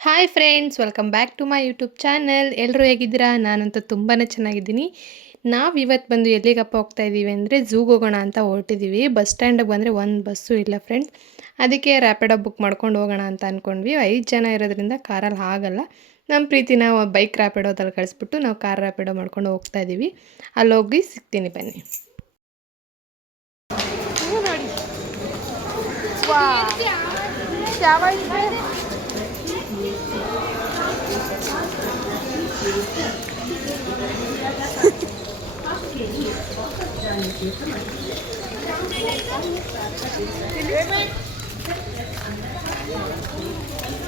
Hi friends, welcome back to my YouTube channel. ಎಲ್ಲರೂ ಹೇಗಿದ್ದೀರಾ? ನಾನಂತೂ ತುಂಬಾ ಚೆನ್ನಾಗಿದ್ದೀನಿ. ನಾವು ಇವತ್ತು ಬಂದು ಎಲ್ಲಿಗಪ್ಪ ಹೋಗ್ತಾ ಇದ್ದೀವಿ ಅಂದರೆ ಝೂಗೆ ಹೋಗೋಣ ಅಂತ ಹೊರಟಿದ್ದೀವಿ. ಬಸ್ ಸ್ಟ್ಯಾಂಡಿಗೆ ಬಂದರೆ ಒಂದು ಬಸ್ಸು ಇಲ್ಲ ಫ್ರೆಂಡ್ಸ್. ಅದಕ್ಕೆ ರ್ಯಾಪಿಡೋ ಬುಕ್ ಮಾಡ್ಕೊಂಡು ಹೋಗೋಣ ಅಂತ ಅಂದ್ಕೊಂಡ್ವಿ. 5 ಜನ ಇರೋದ್ರಿಂದ ಕಾರಲ್ಲಿ ಆಗಲ್ಲ. ನಮ್ಮ ಪ್ರೀತಿನ ಬೈಕ್ ರ್ಯಾಪಿಡೋದಲ್ಲಿ ಕಳಿಸ್ಬಿಟ್ಟು ನಾವು ಕಾರ್ ರ್ಯಾಪಿಡೋ ಮಾಡ್ಕೊಂಡು ಹೋಗ್ತಾ ಇದ್ದೀವಿ. ಅಲ್ಲೋಗಿ ಸಿಗ್ತೀನಿ ಬನ್ನಿ.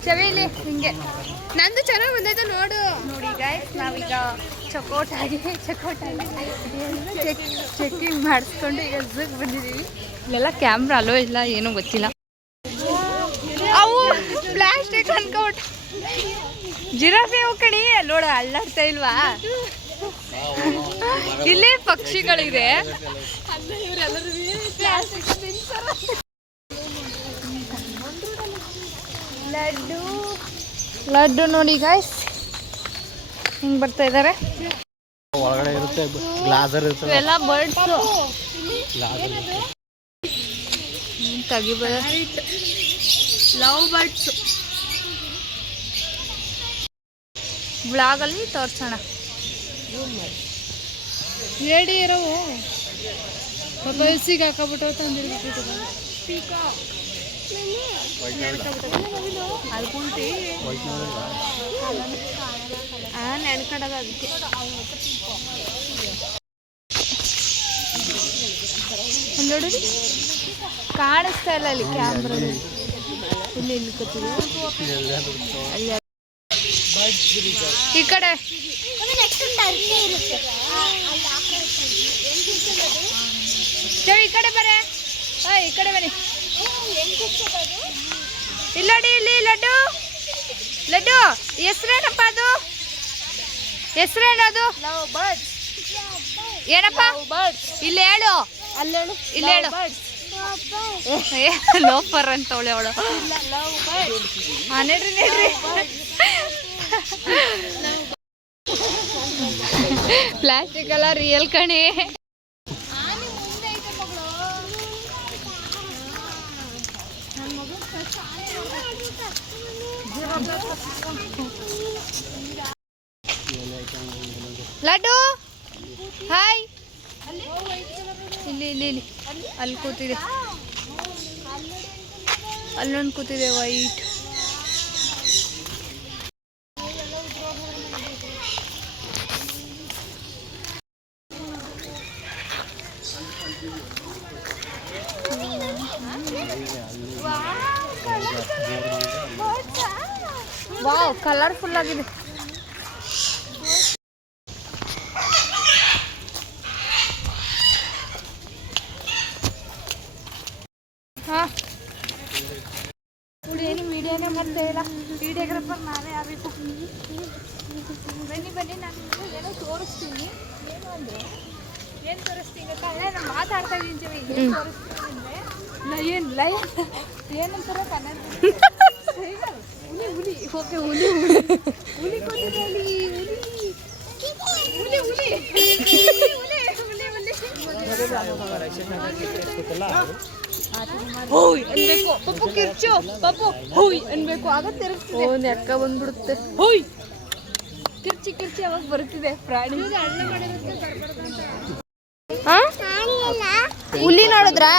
ಚವೇಲಿ ಹಿಂಗೆ ನಂದು ಚೆನ್ನಾಗಿ ಬಂದೈತೆ ನೋಡು. ನೋಡಿ ಗೈಸ್, ನಾವೀಗ ಚಕೋಟಾಗಿ ಚೆಕಿಂಗ್ ಮಾಡಿಸ್ಕೊಂಡು ಈಗ ಝೂಗೆ ಬಂದಿದ್ದೀವಿ. ಇಲ್ಲೆಲ್ಲ ಕ್ಯಾಮ್ರಾ ಅಲೋ ಇಲ್ಲ, ಏನೂ ಗೊತ್ತಿಲ್ಲ. ಅವು ಪ್ಲಾಸ್ಟಿಕ್ ಅನ್ಕೊಬಿಟ್ಟು ಜಿರಾಫೆ ಕಣಿ ನೋಡ ಅಲ್ಲಾಡ್ತಾ ಇಲ್ವಾ? ಇಲ್ಲೇ ಪಕ್ಷಿಗಳಿದೆ. ಲಡ್ಡು ನೋಡಿ ಗಾಯ್ಸ್, ಹಿಂಗ್ ಬರ್ತಾ ಇದಾರೆ. ಒಳಗಡೆ ಇರುತ್ತೆ ಗ್ಲಾಸರ್ ಇರುತ್ತೆ. ಎಲ್ಲ ಬರ್ಡ್ಸು ತೆಗಿಬೋದ. ಲವ್ ಬರ್ಡ್ಸು ಬ್ಲಾಗಲ್ಲಿ ತೋರ್ಸೋಣ. ರೆಡಿ ಇರೋವು ಬಸ್ಸಿಗೆ ಹಾಕೋಬಿಟ್ಟು ಅಲ್ಕುಂಟಿ ನೆನ್ಕಡದ. ಅದಕ್ಕೆ ನೋಡಿ ಕಾಣಿಸ್ತಾ ಇಲ್ಲ ಅಲ್ಲಿ ಕ್ಯಾಮ್ರಾ. ಇಲ್ಲಿ ಕೂತಿದೆ ಈ ಕಡೆ. ಈ ಕಡೆ ಬರೇ, ಈ ಕಡೆ ಬನ್ನಿ. ಇಲ್ಲಡಿ ಇಲ್ಲಿ ಲಡ್ಡು ಲಡ್ಡು ಹೆಸ್ರೇನಪ್ಪ? ಅದು ಹೆಸ್ರೇನದು? ಏನಪ್ಪ? ಇಲ್ಲಿ ಹೇಳು, ಇಲ್ಲಿ ಹೇಳು. ಲೋಫರ್ ಅಂತವಳೆ ಅವಳು. ನೆಡ್ರಿ ನೆಡ್ರಿ. ಪ್ಲಾಸ್ಟಿಕ್ ಅಲ್ಲ, ರಿಯಲ್ ಕಣಿ. ಲಡ್ಡು ಹಾಯ್. ಇಲ್ಲಿ ಇಲ್ಲಿ ಇಲ್ಲಿ ಅಲ್ಲಿ ಕೂತಿದೆ, ಅಲ್ಲೊಂದು ಕೂತಿದೆ ವೈಟ್. ವಾವ್, ಕಲರ್ಫುಲ್ ಆಗಿದೆ. ಹಾಂ, ಏನು ವಿಡಿಯೋನೇ ಮಾಡ್ತಾ ಇಲ್ಲ. ವಿಡಿಯೋಗ್ರಾಫರ್ ನಾನೇ ಆಗಬೇಕು. ಬನ್ನಿ ಬನ್ನಿ, ನಾನು ಏನೋ ತೋರಿಸ್ತೀನಿ. ಏನು ಅಂದರೆ ಏನು ತೋರಿಸ್ತೀನಿ ಗೊತ್ತಾ? ನಾನು ಮಾತಾಡ್ತಾ ಇದ್ದೀನಿ. ಏನು ತೋರಿಸ್ತೀನಿ ಅಂದರೆ ಲಯನ್ ಏನಂತಾರೆ ಕನ್ನಡ? ಹುಲಿ ಹುಲಿ. ಓಕೆ, ಹುಲಿ ಹುಲಿ ಹುಲಿ ಕೊಟ್ಟಿದೆ. ಹುಲಿ ಹುಲಿ ಹುಲಿ ಹೋಯ್ ಅನ್ಬೇಕು. ಪಪ್ಪು ಕಿರ್ಚು, ಪಪ್ಪು ಹೋಯ್ ಅನ್ಬೇಕು. ಆಗ ತಿರುಗ್ತಿದೆ. ನೆಕ್ಕ ಬಂದ್ಬಿಡುತ್ತೆ. ಹೋಯ್ ಕಿರ್ಚಿ ಕಿರ್ಚಿ ಅವಾಗ ಬರುತ್ತಿದೆ ಪ್ರಾಣಿ. ಹುಲಿ ನೋಡಿದ್ರಾ?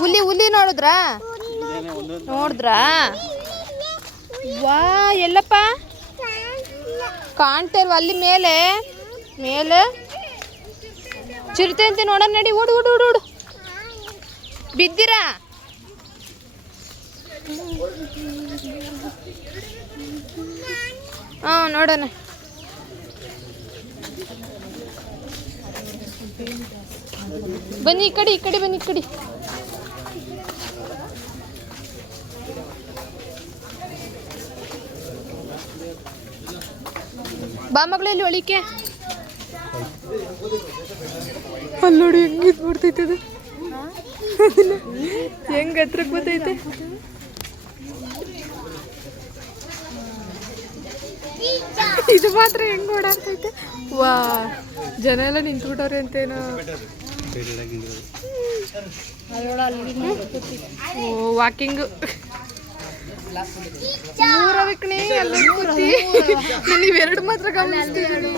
ಹುಲಿ ನೋಡಿದ್ರಾ? ನೋಡಿದ್ರಾ? ವಾ, ಎಲ್ಲಪ್ಪ ಕಾಣ್ತಾ ಇಲ್ವಾ? ಅಲ್ಲಿ ಮೇಲೆ ಮೇಲೆ ಚಿರತೆ ಅಂತ ನೋಡೋಣ. ನಡಿ, ಓಡು ಓಡು ಓಡು ಓಡು. ಬಿದ್ದಿರಾ? ಹಾಂ, ನೋಡೋಣ. ಬನ್ನಿ ಈ ಕಡೆ, ಈ ಕಡೆ ಬನ್ನಿ, ಈ ಕಡೆ. ಬಾ ಮಗಳಲ್ಲಿ ಒಳಿಕೆ. ಅಲ್ಲಿ ನೋಡಿ ಹೆಂಗೆ ಇದ್ಬಿಡ್ತೈತೆ ಅದು. ಹೆಂಗೆ ಹತ್ರಕ್ಕೆ ಬರ್ತೈತೆ. ಇದು ಮಾತ್ರ ಹೆಂಗ್ ಓಡಾಡ್ತೈತೆ ವಾ ಜನ ಎಲ್ಲ ನಿಂತ್ಬಿಟ್ಟವ್ರೆ ಅಂತೇನೋ ವಾಕಿಂಗ್ ನೀವೆರಡು ಮಾತ್ರ ಗಮನಿಸ್ತಿದ್ದೀನಿ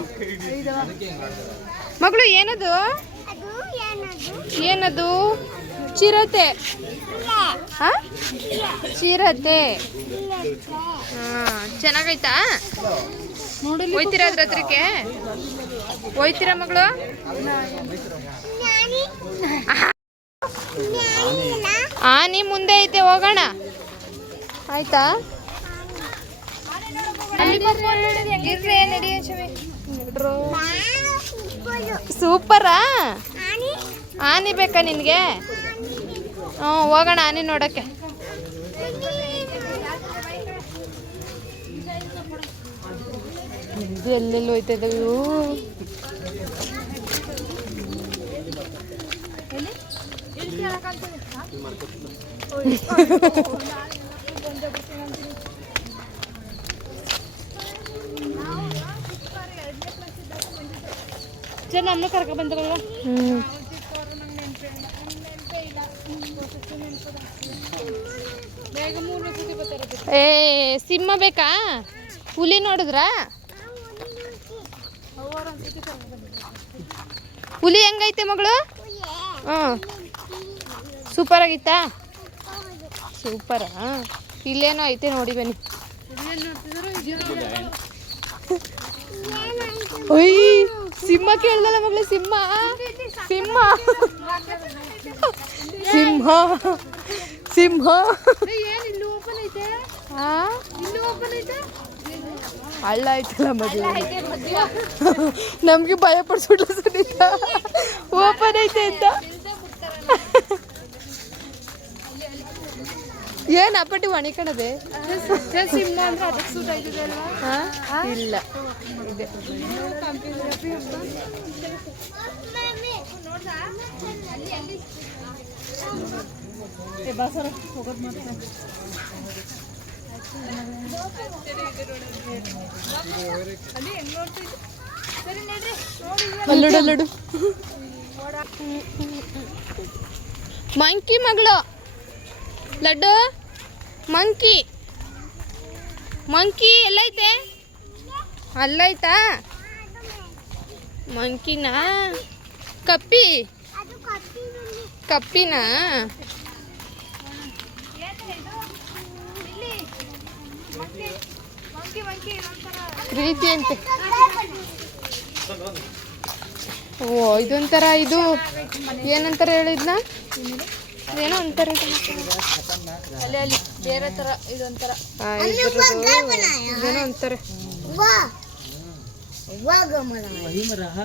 ಮಗಳು ಏನದು ಏನದು ಚಿರತೆ ಹಾ ಚಿರತೆ ಚೆನ್ನಾಗೈತಾ ಹೋಯ್ತೀರಾ ಅದ್ರ ಹತ್ರಕ್ಕೆ ಹೋಯ್ತೀರಾ ಮಗಳು ಆನಿ ಮುಂದೆ ಐತೆ ಹೋಗೋಣ ಆಯ್ತಾ ಸೂಪರಾ ಆನಿ ಬೇಕಾ ನಿನ್ಗೆ ಹ್ಞೂ ಹೋಗೋಣ ಆನಿ ನೋಡಕ್ಕೆ ಇದು ಎಲ್ಲೆಲ್ಲಿ ಹೋಯ್ತದೆ ಇವು ನಮ್ಮನ್ನು ಕರ್ಕ ಬಂದ್ರಲ್ಲ ಏ ಸಿಂಹ ಬೇಕಾ ಹುಲಿ ನೋಡಿದ್ರಾ ಹುಲಿ ಹೆಂಗೈತೆ ಮಗಳು ಹ್ಞೂ ಸೂಪರ್ ಆಗಿತ್ತಾ ಸೂಪರಾ ಇಲ್ಲೇನೋ ಐತೆ ನೋಡಿ ಬನ್ನಿ ಒಯ್ ಸಿಂಹ ಕೇಳ್ದಲ್ಲ ಮಗಳು ಸಿಂಹ ಸಿಂಹ ಸಿಂಹ ಸಿಂಹ ಹಳ್ಳ ಐತಲ್ಲ ಮೊದಲು ನಮ್ಗೆ ಭಯ ಪಡಿಸ್ಬಿಟ್ಲ ಸುನೀತ ಓಪನ್ ಐತೆ ಅಂತ ಏನ್ ಅಪ್ಪಟ್ಟಿ ಒಣಿಕಣದೆ ಸಿಂಹ ಅಂದ್ರೆ ಅದಕ್ಕೆ ಸೂಟ್ ಆಯ್ತದೆ ಅಲ್ವಾ ಇಲ್ಲ ಇದೆ ಅಲ್ಲೋಡು ಅಲ್ಲೋಡು ಮಂಕಿ ಮಗಳು ಲಡ್ಡು ಮಂಕಿ ಮಂಕಿ ಎಲ್ಲೈತೆ ಅಲ್ಲೈತಾ ಮಂಕಿನಾ ಕಪ್ಪಿ ಕಪ್ಪಿನಾ ಪ್ರೀತಿ ಅಂತೆ ಓ ಇದೊಂಥರ ಇದು ಏನಂತಾರೆ ಹೇಳಿದ್ನ ಏನೋ ಅಂತಾರೆ ಅಲ್ಲಿ ಅಲ್ಲಿ ಬೇರೆ ತರ ಇದೊಂಥರ ಏನೋ ಅಂತಾರೆ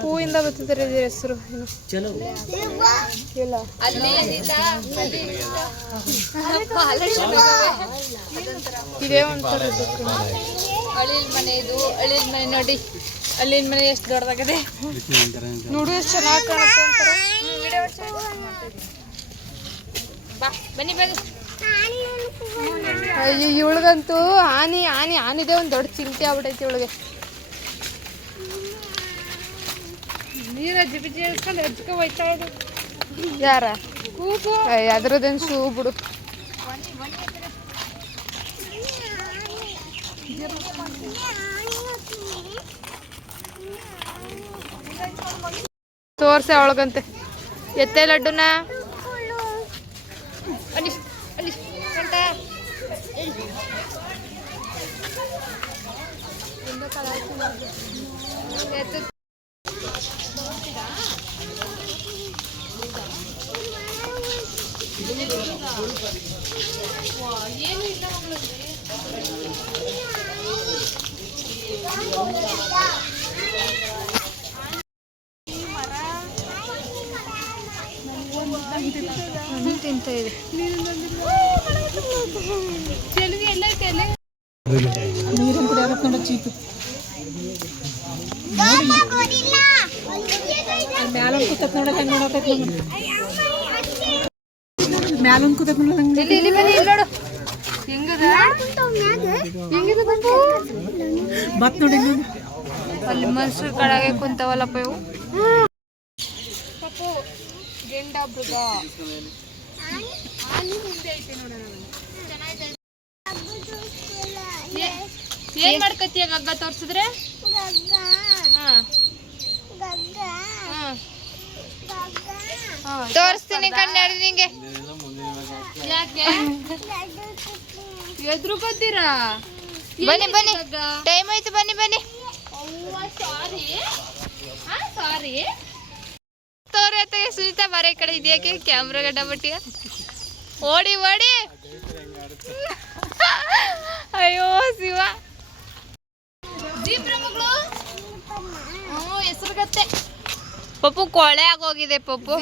ಹೂವಿಂದ ಬರ್ತದೆ ಹೆಸರು ಇಲ್ಲ ಇದೇ ಒಂಥರ ಅಳಿಲ್ ಮನೆ ಇದು ಅಳಿಲ್ ಮನೆ ನೋಡಿ ಅಳಿಲ್ ಮನೆ ಎಷ್ಟು ದೊಡ್ಡದಾಗಿದೆ ನೋಡು ಎಷ್ಟು ಚೆನ್ನಾಗಿ ಕಾಣುತ್ತೆ ಅಂತಾರೆ ಬನ್ನಿ ಬನ್ನಿ ಅಯ್ಯೋ ಇವಳಿಗಂತೂ ಆನಿದೆ ಒಂದು ದೊಡ್ಡ ಚಿಂತೆ ಆಗ್ಬಿಟ್ಟೈತಿ ಇವಳಿಗೆ ನೀರ ಜಿಬಿ ಜಿಸ್ಕೊಂಡು ಹೆಜ್ಗೆ ಹೋಯ್ತಾಳು ಯಾರ ಅದ್ರದ್ದೇನು ಶೂ ಬಿಡು ತೋರ್ಸೆ ಅವಳಗಂತೆ ಎತ್ತೆ ಲಡ್ಡುನ ಅಲ್ಲಿ ಅಲ್ಲಿ ತಿಂತ ಇದೆ ಚೆಲುವಿ ಎಲ್ಲ ಐತೆ ಅಲ್ಲಿ ನೀರಿನ ಕುಡಿ ಹಾಕೊಂಡು ಚೀತು ಮ್ಯಾಲೊಂದು ಕೂತತ್ ನೋಡಕ್ ಹೆಂಗ್ ನೋಡಕೈತಿ ಮ್ಯಾಲೊಂದು ಕೂತತ್ ನೋಡಕ್ ಹೆಂಗ್ ಇಲ್ಲಿ ಇಲ್ಲಿ ಬನ್ನಿ ಇಲ್ಲಿ ನೋಡು ಹೆಂಗದ ಹೆಂಗಿದೆ ಬಂದು ಬತ್ ನೋಡಿ ಇನ್ನೊಂದು. ಅಲ್ಲಿ ಮನ್ಸೂರ್ ಕಡೆಗೆ ಕುಂತವಲ್ಲಪ್ಪ ಇವು. ಪಪ್ಪು ಗೆಂಡ ಮೃಗ ಆನೆ ಮುಂದೆ ಐತೆ ನೋಡೋಣ. ಏನ್ ಮಾಡ್ಕತ್ತೀಯ ಗಗ್ಗ ತೋರ್ಸಿದ್ರೆ? ತೋರಿಸ್ತೀನಿ ಕನ್ನಡ ನಿಂಗೆ. ಯಾಕೆ ಎದ್ರು ಗೊತ್ತೀರಾ? ಬನ್ನಿ ಬನ್ನಿ, ಟೈಮ್ ಆಯ್ತು, ಬನ್ನಿ ಬನ್ನಿ. ಸಾರಿ ಸಾರಿ ತೋರತ್ತೆ ಸುನೀತಾ, ಬರ ಈ ಕಡೆ ಇದೆಯಾಕೆ ಕ್ಯಾಮ್ರಾ ಗಡ್ಡ ಬಟ್ಟಿಯ ಓಡಿ ಓಡಿ. ಅಯ್ಯೋ ಶಿವ, ಜೀಬ್ರ ಮಗಳು ಹೆಸರು ಗತ್ತೆ. ಪಪ್ಪು ಕೊಳೆ ಆಗೋಗಿದೆ. ಪಪ್ಪು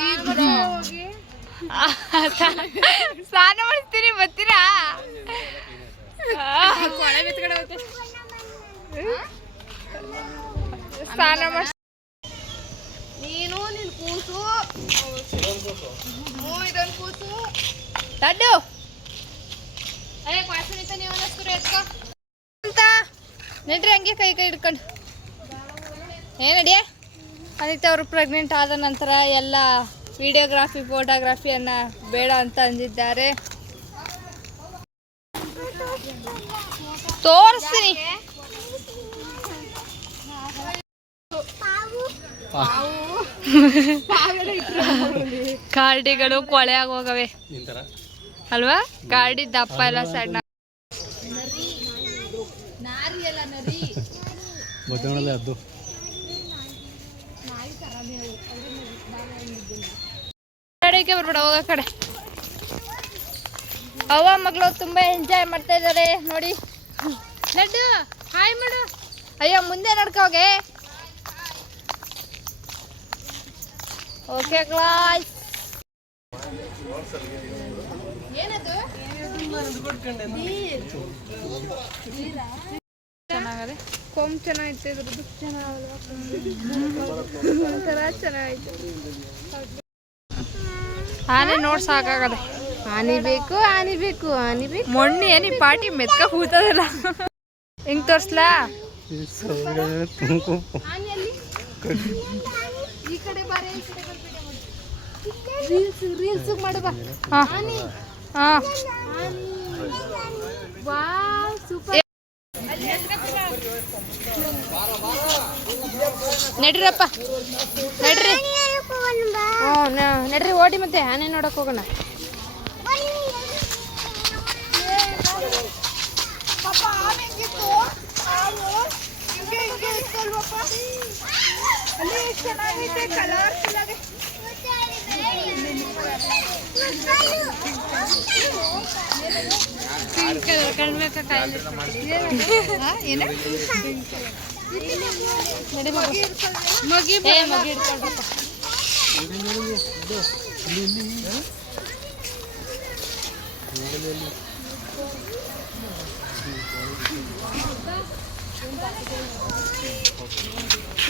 ಸ್ನಾನ ಮಾಡಿಸ್ತೀನಿ, ಬರ್ತೀರಾ? ಕೊಳೆ ಬಿತ್ಕಡೆ ಸ್ನಾನ ಮಾಡಿಸ್. ನೀನು ನಿನ್ ಕೂಸು, ಇದೊಂದು ಕೂಸು ಲಡ್ಡು. ಅಯ್ಯ ಕ್ವಾಸನಿತ ನೀವು ಅನ್ನಿಸ್ತೀರಿ ಎತ್ಕೋ ಅಂತ ನಡ್ರಿ, ಹಂಗೆ ಕೈ ಕೈ ಹಿಡ್ಕೊಂಡು ಏನಡಿಯ. ಅನಿತಾ ಅವರು ಪ್ರೆಗ್ನೆಂಟ್ ಆದ ನಂತರ ಎಲ್ಲ ವಿಡಿಯೋಗ್ರಾಫಿ ಫೋಟೋಗ್ರಾಫಿಯನ್ನು ಬೇಡ ಅಂತ ಅಂದಿದ್ದಾರೆ. ತೋರಿಸ್ತೀನಿ. ಗಾಡಿಗಳು ಕೊಳೆ ಆಗೋಗವೆ ಅಲ್ವಾ? ಗಾಡಿ ದಪ್ಪ ಎಲ್ಲ ಸಣ್ಣ. ಅದು ಕಡೆಗೆ ಬರ್ಬೇಡ, ಹೋಗ ಕಡೆ. ಅವ್ವ ಮಗಳು ತುಂಬಾ ಎಂಜಾಯ್ ಮಾಡ್ತಾ ಇದ್ದಾರೆ ನೋಡಿ. ಲಡ್ಡು ಹಾಯ್ ಮಾಡು. ಅಯ್ಯೋ ಮುಂದೆ ನಡ್ಕೋಗೆ. Okay class. ಏನದು ಚೆನ್ನಾಗದೆ, ಕೊಂಬ್ ಚೆನ್ನಾಗಿತ್ತು, ಇದ್ರದ್ದು ಚೆನ್ನಾಗೈತೆ. ಆನೆ ನೋಡ್ ಸಾಕಾಗದೆ. ಆನೆ ಬೇಕು, ಆನೆ ಬೇಕು, ಆನೆ ಬೇಕು. ಮೊನ್ನೆ ಏನಿ ಪಾಟಿ ಮೆತ್ಕ ಕೂತದಲ್ಲ. ಹಿಂಗ್ ತೋರ್ಸ್ಲಾ? ಈ ಕಡೆ ಬಾರೆ, ಈ ಕಡೆ ರೀಲ್ಸ್ ರೀಲ್ಸ್ ಮಾಡು ಬಾ. ಹಾ ವಾವ್ ಸೂಪರ್. ನಡ್ರಿರಪ್ಪ ನಡ್ರಿ. ನಡ್ರಿ ಓಡಿ, ಮತ್ತೆ ಆನೆ ನೋಡಕ್ ಹೋಗೋಣ. ಮಗಿ ಇಟ್ಕೊಳ್ರಪ್ಪ.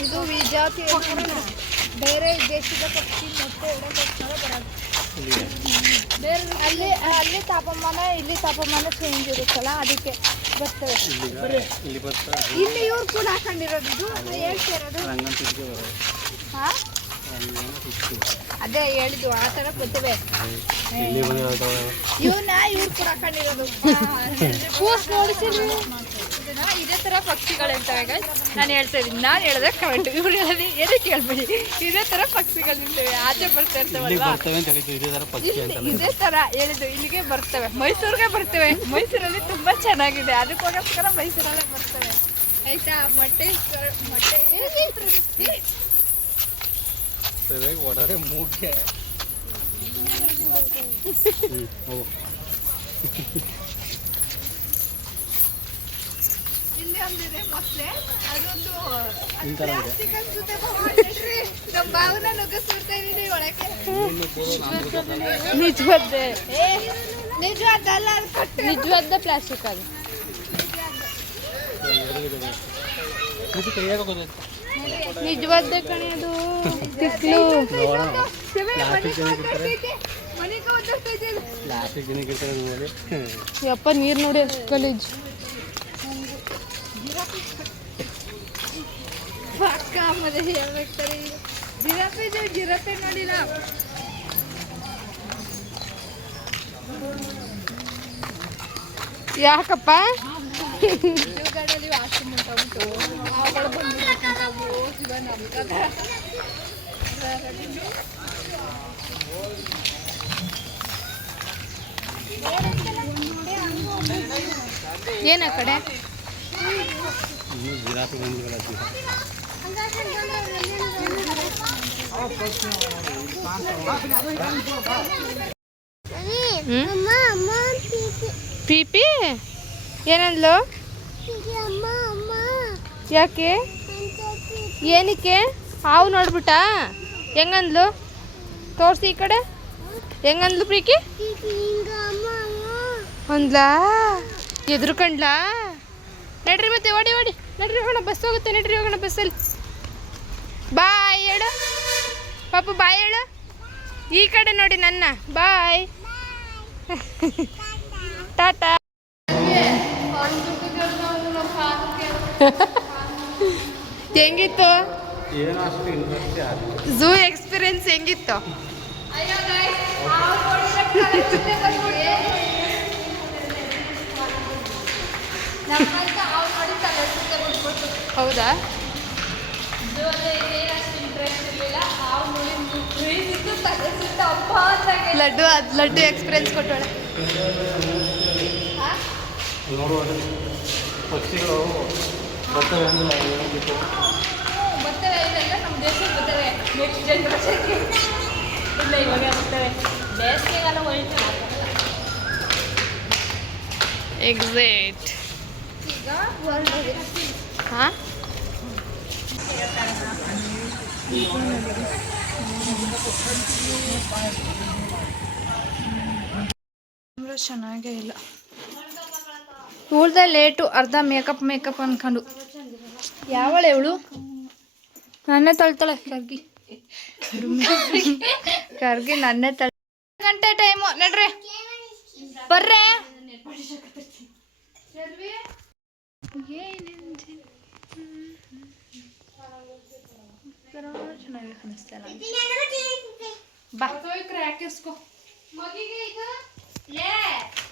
ಇದು ವಿಜಾತಿ ಬೇರೆ ದೇಶದ ಪಕ್ಷಿ ಮತ್ತೆ ಬರೋದು. ಬೇರೆ ಅಲ್ಲಿ ತಾಪಮಾನ ಇಲ್ಲಿ ತಾಪಮಾನ ಚೇಂಜ್ ಇರುತ್ತಲ್ಲ, ಅದಕ್ಕೆ ಬರ್ತವೆ. ಇಲ್ಲಿ ಇವ್ರು ಕೂಡ ಹಾಕೊಂಡಿರೋದು, ಇದು ಹೇಳ್ತಿರೋದು. ಹಾ ಅದೇ ಹೇಳಿದ್ದು, ಆ ಥರ ಬರ್ತವೆ. ಇವನ್ನ ಇವ್ರು ಕೂಡ ಹಾಕೊಂಡಿರೋದು. ಇದೇ ಥರ ಪಕ್ಷಿಗಳಿರ್ತವೆ. ನಾನು ಹೇಳ್ತಾ ಇದ್ದೀನಿ, ನಾನು ಹೇಳಿದ್ರೆ ಕರೆಕ್ಟ್, ಇವ್ರು ಹೇಳಿ ಏನಕ್ಕೆ ಹೇಳ್ಬೇಡಿ. ಇದೇ ಥರ ಪಕ್ಷಿಗಳಿರ್ತವೆ, ಆಚೆ ಬರ್ತಾ ಇರ್ತವಲ್ಲ, ಇದೇ ಥರ ಹೇಳಿದ್ದು. ಇಲ್ಲಿಗೆ ಬರ್ತವೆ, ಮೈಸೂರಿಗೆ ಬರ್ತವೆ. ಮೈಸೂರಲ್ಲಿ ತುಂಬ ಚೆನ್ನಾಗಿದೆ, ಅದಕ್ಕೋಸ್ಕರ ಮೈಸೂರಲ್ಲೇ ಬರ್ತವೆ. ಆಯ್ತಾ? ಮೊಟ್ಟೆ ಒಡರೆ ಮೂಗ್ಗೆ ಇಲ್ಲಿ ಒಂದಿದೆ ಮೊಸಳೆ, ಅದೊಂದು ನಮ್ಮ ಭಾವನ ನುಗ್ಗಿಸ್ಬಿಡ್ತಾ ಇದೀನಿ ಒಳಗೆ. ನಿಜವಾದ್ದೆ, ನಿಜವಾದಲ್ಲ, ಅದು ಕಟ್ಟು. ನಿಜವಾದ ಪ್ಲಾಸ್ಟಿಕ್ ಅದು. ನಿಜವಾದ್ದೆ ಕಣೆ ಅದು. ತಿಕ್ಲು ಯಪ್ಪ, ನೀರು ನೋಡಿ ಎಷ್ಟು ಗಲೀಜು. ಪಕ್ಕ ಮತ್ತೆ ಹೇಳ್ಬೇಕಾರೆ ಜಿರಪೆ ನೋಡಿಲ್ಲ. ಯಾಕಪ್ಪ? ಗಾಡಿಯಲ್ಲಿ ವಾಶ್ರೂಮ್ ಉಂಟು ಅವುಗಳು ಬಂದಿರಬೇಕಂತವು ಶಿವ ನಮ್ಗದ ಏನ ಕಡೆ ಇನ್ನೂ ಜಿರಾಫೆ ಬಂದಿರಲ್ಲ. ಪಿಪಿ ಏನಂದ್ಲು? ಯಾಕೆ ಏನಕ್ಕೆ? ಹಾವು ನೋಡ್ಬಿಟ್ಟ ಹೆಂಗಂದ್ಲು? ತೋರಿಸಿ ಈ ಕಡೆ ಹೆಂಗಂದ್ಲು ಪ್ರೀಕಿ? ಅಂದ್ಲಾ? ಎದ್ರುಕಂಡ್ಲಾ? ನಡ್ರಿ ಮತ್ತೆ ಓಡಿ ಓಡಿ ನಡ್ರಿ ಹೋಗೋಣ, ಬಸ್ ಹೋಗುತ್ತೆ ನಡ್ರಿ ಹೋಗೋಣ ಬಸ್ಸಲ್ಲಿ. ಬಾಯ್ ಹೇಳು ಪಾಪು, ಬಾಯ್ ಹೇಳು. ಈ ಕಡೆ ನೋಡಿ ನನ್ನ ಬಾಯ್. ಟಾಟಾ. ಹೆಂಗಿತ್ತು ಏನೋ ಅಷ್ಟು ಇಂಟ್ರೆಸ್ಟ್ ಝೂ ಎಕ್ಸ್ಪೀರಿಯನ್ಸ್? ಹೆಂಗಿತ್ತು? ಹೌದಾ? ಲಡ್ಡು ಎಕ್ಸ್ಪೀರಿಯನ್ಸ್ ಕೊಟ್ಟೋಳೆ. ನೋಡುವಾಗ ಪಕ್ಷಿಗಳು ಬರ್ತವೆ ಅಂದ್ರೆ ಬರ್ತವೆ, ಇದೆಲ್ಲ ನಮ್ಮ ದೇಶಕ್ಕೆ ಬರ್ತವೆ. ನೆಕ್ಸ್ಟ್ ಜನ್ರೇಷನ್ಗೆ ಇಲ್ಲ, ಇವಾಗ ಬರ್ತವೆ. ಬೇಸಿಗೆಗಾಲ ಹೋಯ್ತು ಎಕ್ಸಾಕ್ಟ್. ಈಗ ವರ್ಲ್ಡ್ ಹಾಂ, ಚೆನ್ನಾಗೇ ಇಲ್ಲ. ಉಳ್ದ ಲೇಟು, ಅರ್ಧ ಮೇಕಪ್ ಅನ್ಕೊಂಡು. ಯಾವಳೆ ಇವಳು? ನನ್ನೇ ತಳ್ತಾಳೆ ಕರ್ಗಿ ನನ್ನೇ ಗಂಟೆ ಟೈಮು. ನಡ್ರಿ ಬರ್ರೆ. ಚೆನ್ನಾಗಿ ಕಾಣಿಸ್ತಲ್ಲ. ಬಾ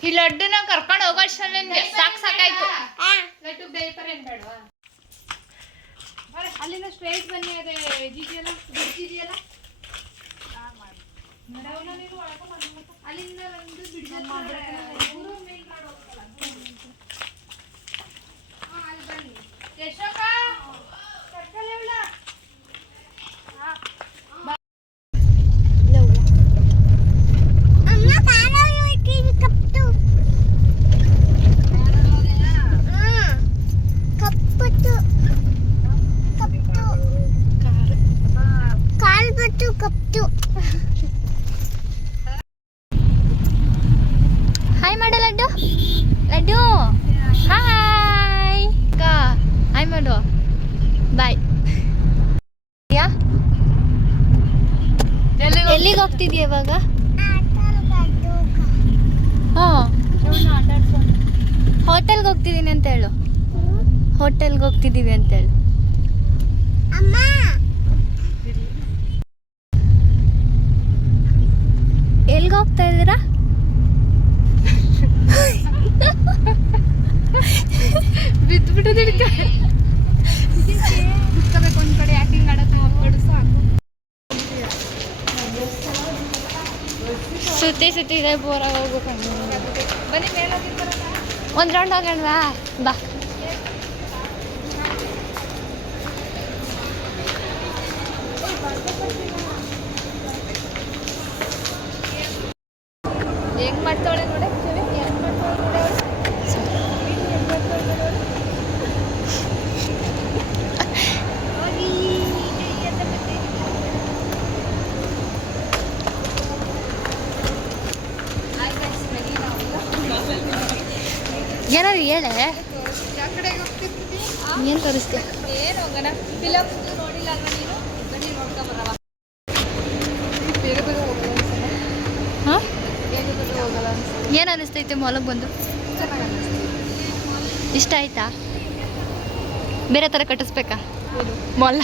ಈ ಲಡ್ಡುನ ಕರ್ಕೊಂಡು ಹೋಗೋ ಅಷ್ಟರಲ್ಲಿ ಸಾಕಾಯ್ತು. ಅಲ್ಲಿಂದ ಸ್ಟ್ರೈಟ್ ಬನ್ನಿ. ಅದೇ ಇದೆಯಲ್ಲ, ಬ್ರಿಡ್ಜ್ ಇದೆಯಲ್ಲ, ಅಲ್ಲಿಂದ ಒಂದು ಬ್ರಿಡ್ಜ್ ಅಲ್ಲಿ ಬನ್ನಿ. ಯಶೋಕ ಕರ್ಕಲ್ಲ ಇವಳ. ಹಾಯ್ ಮಾಡ ಲಡ್ಡು. ಲಡ್ಡು ಹಾಯ್ ಅಕ್ಕ, ಹಾಯ್ ಮಾಡು. ಬಾಯ್. ಯಾ ಎಲ್ಲಿಗೆ ಹೋಗ್ತಿದ್ಯಾ ಇವಾಗ? ಹಾಂ, ಹೋಟೆಲ್ಗೆ ಹೋಗ್ತಿದ್ದೀನಿ ಅಂತ ಹೇಳು. ಹೋಟೆಲ್ಗೆ ಹೋಗ್ತಿದ್ದೀವಿ ಅಂತ ಹೇಳು. ಎಲ್ಗೆ ಹೋಗ್ತಾ ಇದ್ದೀರಾ? ಬಿದ್ದುಬಿಟ್ಟು ಬಿಟ್ಕೋಬೇಕು ಒಂದು ಕಡೆ. ಆ್ಯಕ್ಟಿಂಗ್ ಆಡೋದು ಹೋಗ್ಬಿಡು ಸಾಕು. ಸುತ್ತಿ ಇದೆ ಬೋರಾಗ ಹೋಗ್ಬೇಕು. ಬನ್ನಿ ಮೇಲೆ ಒಂದು ರೌಂಡ್ ಹೋಗೋಣವಾ? ಬಾ. ಹೆಂಗ್ ಮಾಡ್ತಾಳೆ ನೋಡಿ, ಹೆಂಗ್ ಮಾಡ್ತಾಳೆ ನೋಡಿ. ಏನಾದ್ರು ಹೇಳೆ. ಏನು ತೋರಿಸ್ತೀಯ? ಏನು ಹೋಗೋಣ, ಫಿಲಮ್ ನೋಡಿಲ್ಲ ಅಲ್ವಾ ನೀನು? ಬನ್ನಿ ನೋಡ್ಕೊಂಬರವ. ಬೇಗ ಬೇಗ ಹೋಗೋಣ ಅನ್ಸಲ್ಲ? ಹಾಂ, ಬೇಗ ಬೇಗ ಹೋಗಲ್ಲ ಅನ್ಸಲ್ಲ. ಏನು ಅನ್ನಿಸ್ತೈತೆ ಮಾಲಿಗೆ ಬಂದು? ಚೆನ್ನಾಗಿ ಅನ್ನಿಸ್ತೀವಿ. ಇಷ್ಟ ಆಯ್ತಾ? ಬೇರೆ ಥರ ಕಟ್ಟಿಸ್ಬೇಕಾ ಮೊಲ್ಲ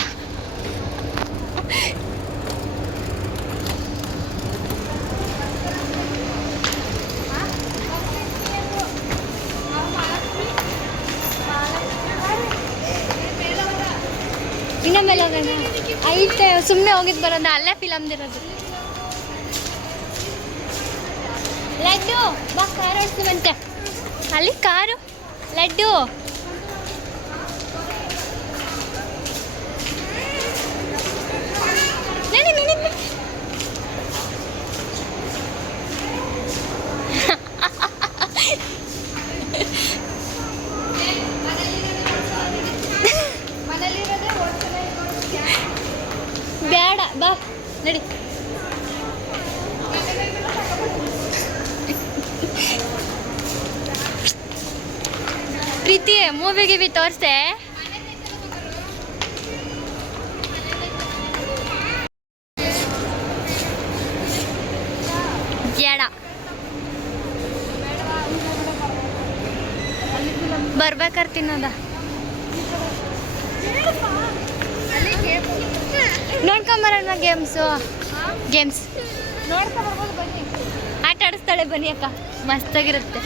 ಇನ್ನೊಮ್ಮೆಲ್ಲ ಹೋಗೋಣ ಐತೆ ಸುಮ್ಮನೆ ಹೋಗಿದ್ದು ಬರೋಣ ಅಲ್ಲೇ ಫಿಲಮ್ದಿರೋದು ಲಡ್ಡು ಬಾ ಕಾರ್ ಓಡಿಸ್ತೀವಂತೆ ಅಲ್ಲಿ ಕಾರು ಲಡ್ಡು ನಡಿ, ನಡಿ, ನಡಿ. ಬೇಡ ಬಾ ನಡಿ ಪ್ರೀತಿ ಮೂವಿ ಗಿವಿ ತೋರಿಸೆ ಬೇಡ ಬರ್ಬೇಕಾರೆ ತಿನ್ನೋದ ನೋಡ್ಕೊಂಬರೋಣ ಗೇಮ್ಸ್ ನೋಡ್ಕೊಂಬರ್ಬೋದು ಬನ್ನಿ. ಆಟ ಆಡಿಸ್ತಾಳೆ ಬನ್ನಿ ಅಕ್ಕ ಮಸ್ತಾಗಿರುತ್ತೆ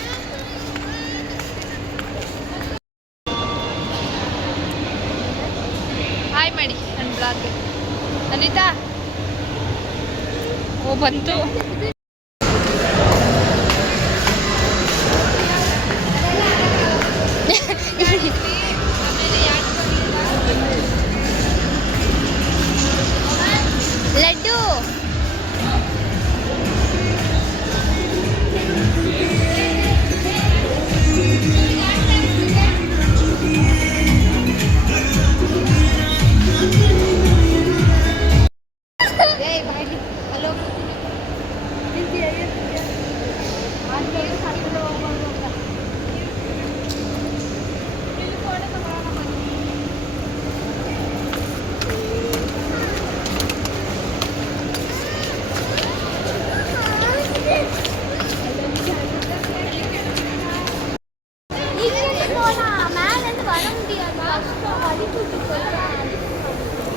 ಹಾಯ್ ಮಾಡಿ ನನ್ನ ಬ್ಲಾಗ್ಗೆ ಅನಿತಾ ಓ ಬಂತು ಲಡ್ಡು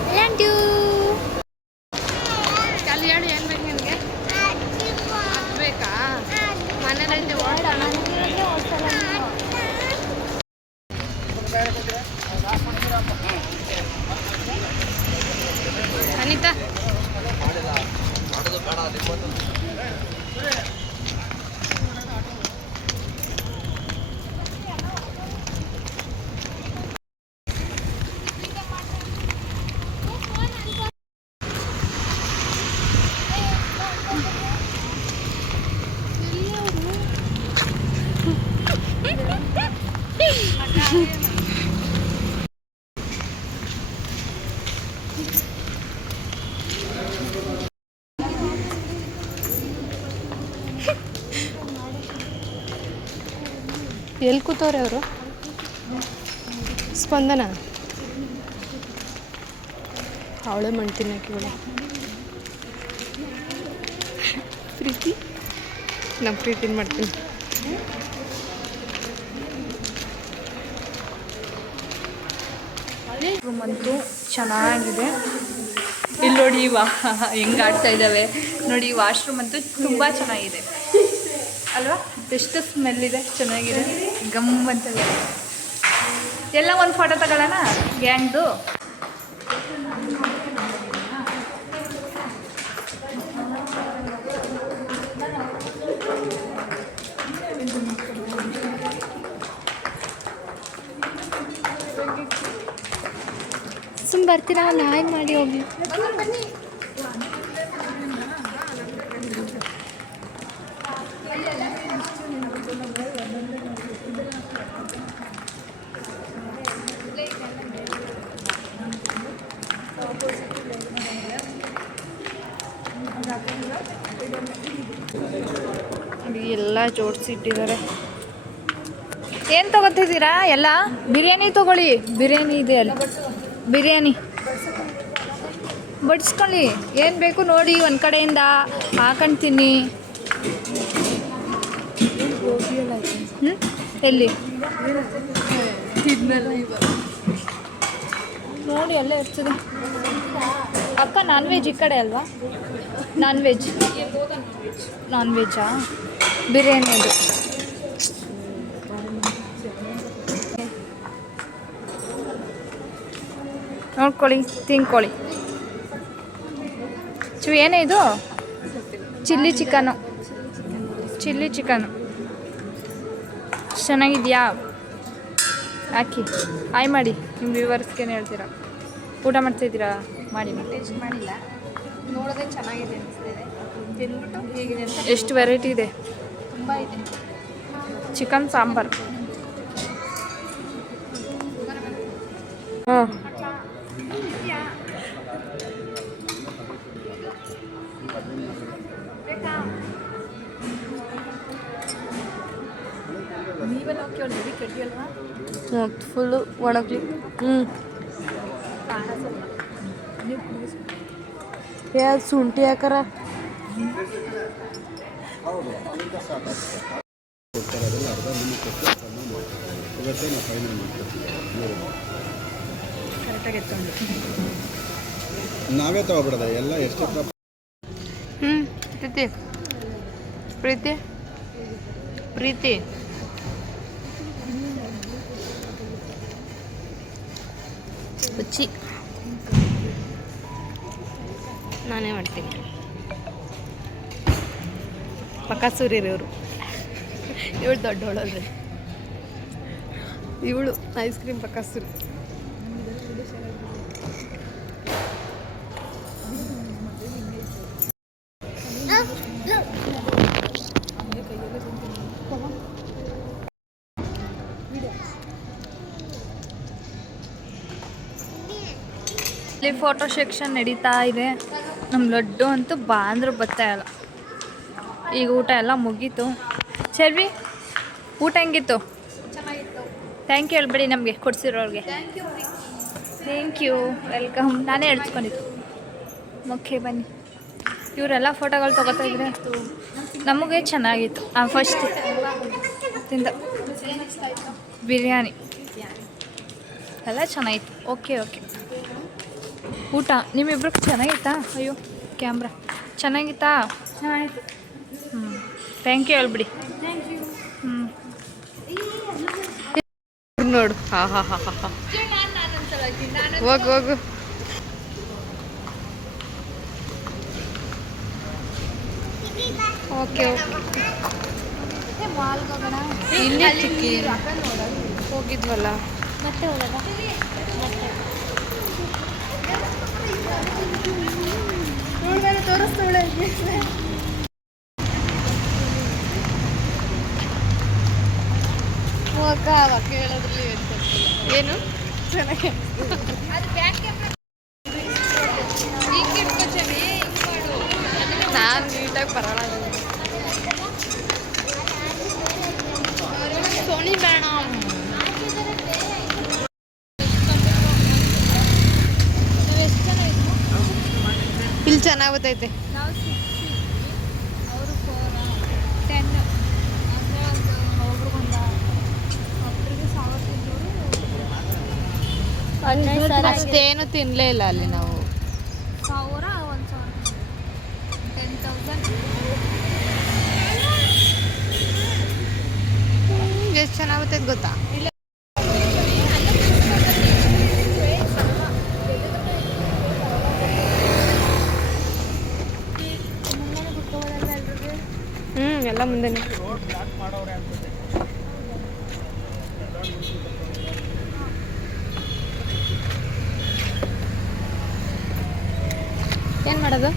ಲಡ್ಡು ಅಲ್ಲಿ ಹೇಳು ಏನು ಬೇಕು ನಿನಗೆ ಅದು ಬೇಕಾ ಮನೇಲಿ ಅನಿತಾ ಎಲ್ಲಿ ಕೂತವ್ರೆ ಅವರು ಸ್ಪಂದನ ಅವಳೆ ಮಾಡ್ತೀನಿ ಇವಳು ಪ್ರೀತಿ ನಮ್ಮ ಪ್ರೀತಿನ ಮಾಡ್ತೀನಿ ರೂಮ್ ಅಂತೂ ಚೆನ್ನಾಗಿದೆ ಇಲ್ಲಿ ನೋಡಿ ಹೆಂಗೆ ಆಡ್ತಾ ಇದ್ದಾವೆ ನೋಡಿ ವಾಶ್ರೂಮ್ ಅಂತೂ ತುಂಬ ಚೆನ್ನಾಗಿದೆ ಅಲ್ವಾ ಎಷ್ಟು ಸ್ಮೆಲ್ ಇದೆ ಚೆನ್ನಾಗಿದೆ ಗಮ್ ಅಂತದೆ ಎಲ್ಲ ಒಂದು ಫೋಟೋ ತಗೊಳ್ಳೋಣ ಗ್ಯಾಂಗ್ದು ಸುಮ್ಮ ಬರ್ತೀರಾ ಒಂದು ಹಾಯ್ ಮಾಡಿ ಹೋಗಿ ಎಲ್ಲ ಜೋಡಿಸಿಟ್ಟಿದ್ದಾರೆ ಏನು ತಗೋತಿದ್ದೀರಾ ಎಲ್ಲ ಬಿರಿಯಾನಿ ತಗೊಳ್ಳಿ ಬಿರಿಯಾನಿ ಇದೆ ಅಲ್ಲಿ ಬಿರಿಯಾನಿ ಬಡಿಸ್ಕೊಳ್ಳಿ ಏನು ಬೇಕು ನೋಡಿ ಒಂದು ಕಡೆಯಿಂದ ಹಾಕೊಂತೀನಿ ಎಲ್ಲಿ ನೋಡಿ ಅಲ್ಲೇ ಇರ್ತದೆ. ಅಕ್ಕ ನಾನ್ ವೆಜ್ ಈ ಕಡೆ ಅಲ್ವಾ? ನಾನ್ ವೆಜ್ಜಾ? ಬಿರಿಯಾನಿ ಅದು. ನೋಡ್ಕೊಳ್ಳಿ, ತಿನ್ಕೊಳ್ಳಿ. ಏನೇ ಇದು? ಚಿಲ್ಲಿ ಚಿಕನ್ನು ಚೆನ್ನಾಗಿದೆಯಾ? ಹಾಕಿ ಆಯ್ ಮಾಡಿ. ನಿಮ್ಮ ವ್ಯೂವರ್ಸ್ಗೇನು ಹೇಳ್ತೀರಾ? ಊಟ ಮಾಡ್ತಾಯಿದ್ದೀರಾ? ಮಾಡಿ. ಟೇಸ್ಟ್ ಮಾಡಿಲ್ಲ, ನೋಡೋದೇ ಚೆನ್ನಾಗಿದೆ ಅನಿಸ್ತಿದೆ. ತಿಂದ್ಬಿಟ್ಟು ಹೇಗಿದೆ ಅಂತ. ಎಷ್ಟು ವೆರೈಟಿ ಇದೆ, ತುಂಬ ಇದೆ. ಚಿಕನ್ ಸಾಂಬಾರು. ಹಾಂ, ಫುಲ್ಲು ಒಣಗ್ಲಿ. ಶುಂಠಿ ಹಾಕರ. ನಾವೇ ತಗೊಬಿಡೋದ ಎಲ್ಲ ಎಷ್ಟು? ಪ್ರೀತಿ ಹುಚ್ಚಿ ನಾನೇ ಮಾಡ್ತೀನಿ. ಪಕಾಸೂರಿ ಇವರು, ಇವಳು ದೊಡ್ಡವಳಲ್ರಿ, ಇವಳು ಐಸ್ ಕ್ರೀಮ್ ಪಕಾಸೂರಿ. ಇಲ್ಲಿ ಫೋಟೋ ಸೆಕ್ಷನ್ ನಡೀತಾ ಇದೆ. ನಮ್ಮ ಲಡ್ಡು ಅಂತೂ ಬಾ ಅಂದರೂ ಬರ್ತಾ ಇಲ್ಲ. ಈಗ ಊಟ ಎಲ್ಲ ಮುಗೀತು. ಶರ್ವಿ, ಊಟ ಹೆಂಗಿತ್ತು? ಚೆನ್ನಾಗಿತ್ತು. ಥ್ಯಾಂಕ್ ಯು ಹೇಳ್ಬೇಡಿ ನಮಗೆ ಕೊಡ್ಸಿರೋರಿಗೆ. Thank you, welcome. ನಾನೇ ಹೇಳ್ಸ್ಕೊಂಡಿದ್ದು. ಓಕೆ ಬನ್ನಿ. ಇವರೆಲ್ಲ ಫೋಟೋಗಳು ತೊಗೋತಾ ಇದ್ರೆ ನಮಗೆ ಚೆನ್ನಾಗಿತ್ತು. ಫಸ್ಟ್ ತಿಂದ ಬಿರಿಯಾನಿ ಎಲ್ಲ ಚೆನ್ನಾಗಿತ್ತು. ಓಕೆ ಊಟ ನಿಮ್ಮಿಬ್ರಿಗೆ ಚೆನ್ನಾಗಿತ್ತಾ? ಅಯ್ಯೋ ಕ್ಯಾಮ್ರಾ ಚೆನ್ನಾಗಿತ್ತಾ? ಚೆನ್ನಾಗಿತ್ತು. ಥ್ಯಾಂಕ್ ಯು ಹೇಳ್ಬಿಡಿ. ನೋಡು, ಹೋಗು. ಓಕೆ ಇಲ್ಲಿ ಹೋಗಿದ್ವಲ್ಲ, ಮತ್ತೆ ಹೋಗೋದ? ತೋರಿಸ್ತಾಳೆ. ಕೇಳೋದ್ರಲ್ಲಿ ಏನು ಚೆನ್ನಾಗಿ ನಾನು ನೀಟಾಗಿ ಬರೋಣ. ಸೋನಿ ಬೇಡ, ಇಲ್ಲಿ ಚೆನ್ನಾಗಿ ಗೊತ್ತೈತೆ. ನಾವು 6 ಅವರು 10 ಅಂದರೆ ಒಬ್ರಿಗೊಂದು ಒಬ್ಬರಿಗೆ 1000 ತಿಂದವರು ಅಷ್ಟೇನು ತಿನ್ನಲೇ ಇಲ್ಲ ಅಲ್ಲಿ ನಾವು. 1000 10,000 ಎಷ್ಟು ಚೆನ್ನಾಗುತ್ತೈತೆ ಗೊತ್ತಾ? ಎಲ್ಲ ಮುಂದೆನೆ. ಏನು ಮಾಡೋದು?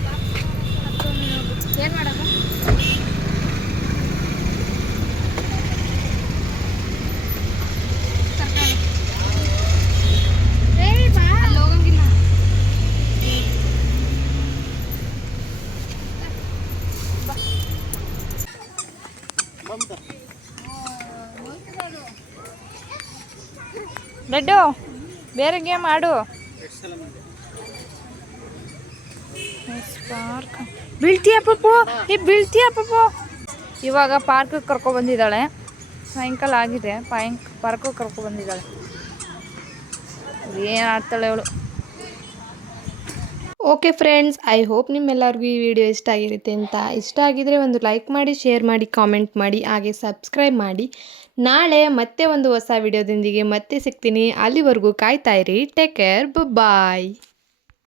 ಅಲ್ಲಿ ಹೋಗಂಗಿಲ್ಲ. ಲಡ್ಡು ಬೇರೆ ಗೇಮ್ ಆಡು. ಪಾರ್ಕ್ ಬೀಳ್ತೀಯ ಪಪ್ಪು. ಇವಾಗ ಪಾರ್ಕಿಗೆ ಕರ್ಕೊಬಂದಿದ್ದಾಳೆ. ಸಾಯಂಕಾಲ ಆಗಿದೆ, ಪಾರ್ಕಿಗೆ ಕರ್ಕೊಬಂದಿದ್ದಾಳೆ. ಏನು ಆಡ್ತಾಳೆ ಅವಳು. ಓಕೆ ಫ್ರೆಂಡ್ಸ್, ಐ ಹೋಪ್ ನಿಮ್ಮೆಲ್ಲರಿಗೂ ಈ ವಿಡಿಯೋ ಇಷ್ಟ ಆಗಿರುತ್ತೆ ಅಂತ. ಇಷ್ಟ ಆಗಿದರೆ ಒಂದು ಲೈಕ್ ಮಾಡಿ, ಶೇರ್ ಮಾಡಿ, ಕಾಮೆಂಟ್ ಮಾಡಿ, ಹಾಗೆ ಸಬ್ಸ್ಕ್ರೈಬ್ ಮಾಡಿ. ನಾಳೆ ಮತ್ತೆ ಒಂದು ಹೊಸ ವಿಡಿಯೋದೊಂದಿಗೆ ಮತ್ತೆ ಸಿಗ್ತೀನಿ. ಅಲ್ಲಿವರೆಗೂ ಕಾಯ್ತಾ ಇರಿ. ಟೇಕ್ ಕೇರ್, ಬಾಯ್.